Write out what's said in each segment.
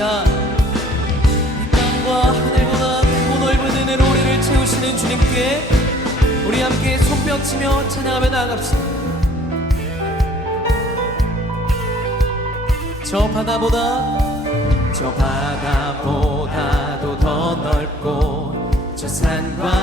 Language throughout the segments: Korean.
할렐루야. 이 땅과 하늘보다 더 넓은 은혜로 우리를 채우시는 주님께 우리 함께 손뼉치며 찬양하며 나아갑시다. 저 바다보다 저 바다보다도 더 넓고 저 산과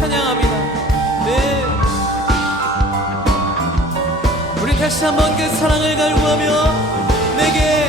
찬양합니다. 네. 우리 다시 한번 그 사랑을 갈구하며 내게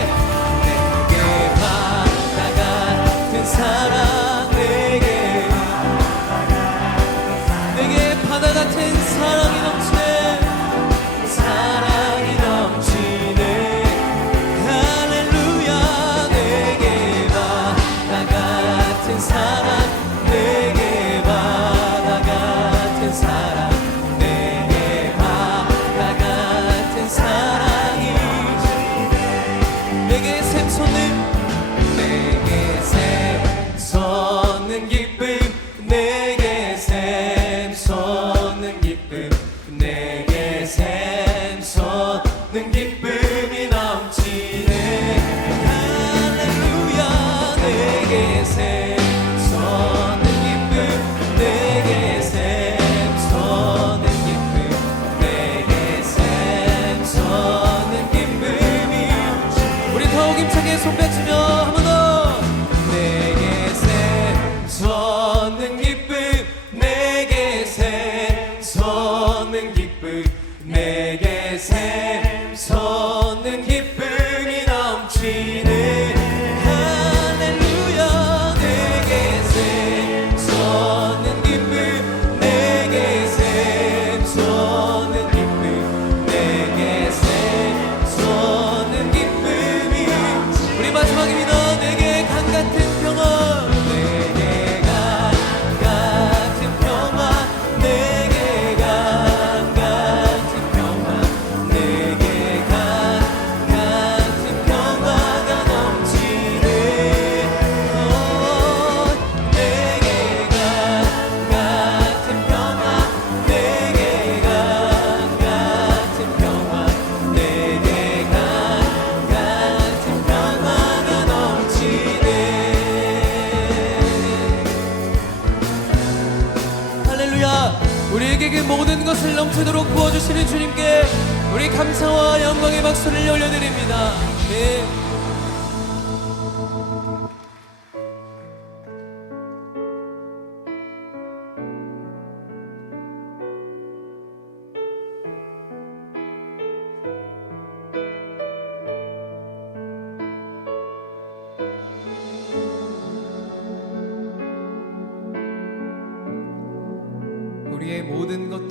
우리 감사와 영광의 박수를 올려드립니다 네.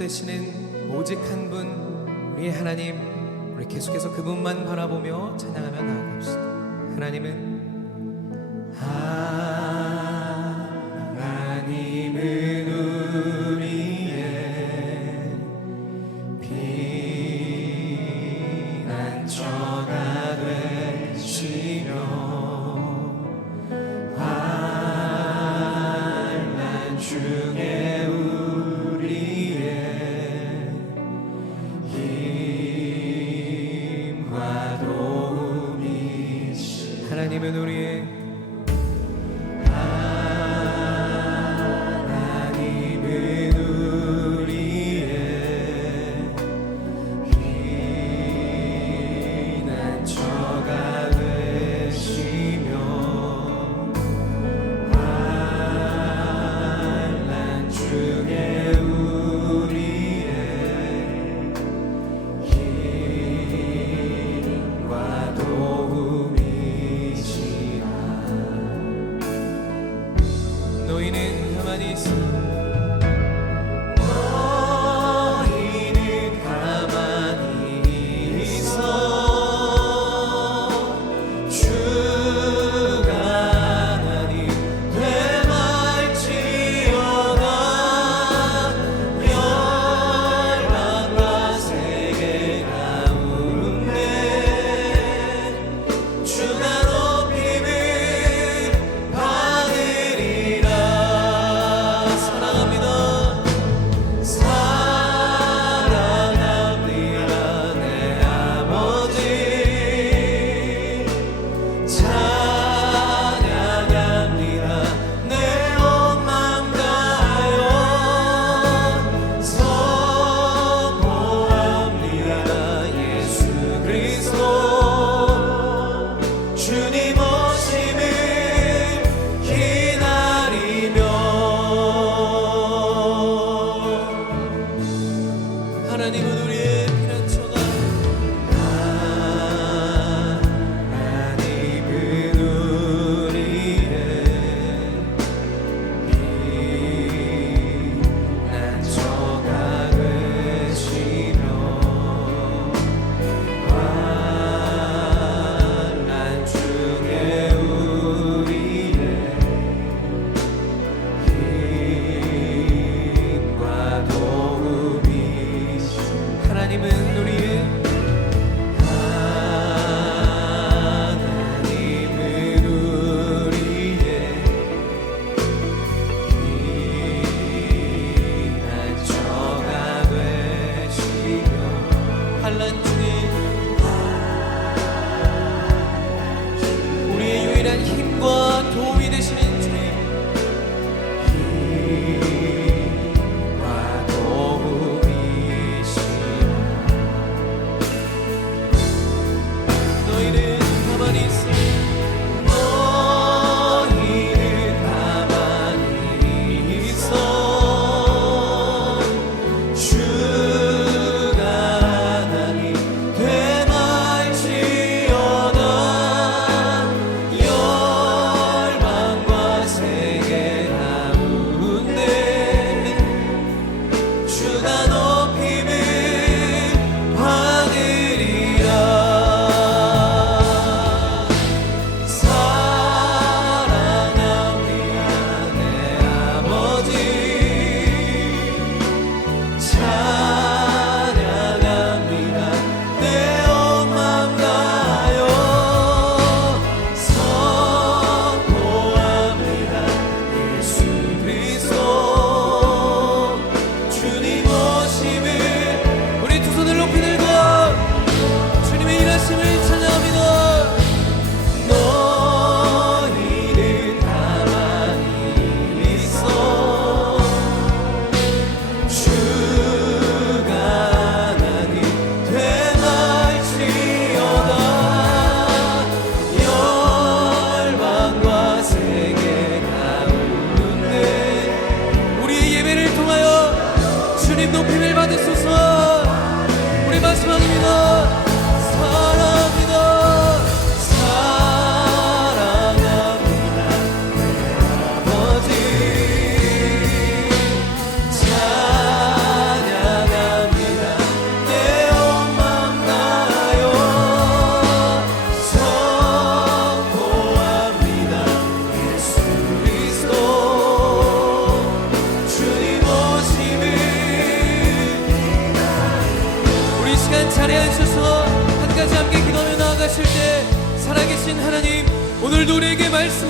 되시는 오직 한 분 우리의 하나님 우리 계속해서 그분만 바라보며 찬양하며 나아갑시다. 하나님은 하나님은 우리의 피난처가 되시며 환난 중에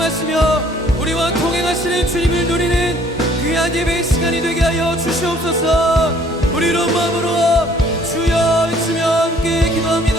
말씀하시며 우리와 동행하시는 주님을 누리는 귀한 예배의 시간이 되게 하여 주시옵소서. 우리 이런 마음으로 주여 주며 함께 기도합니다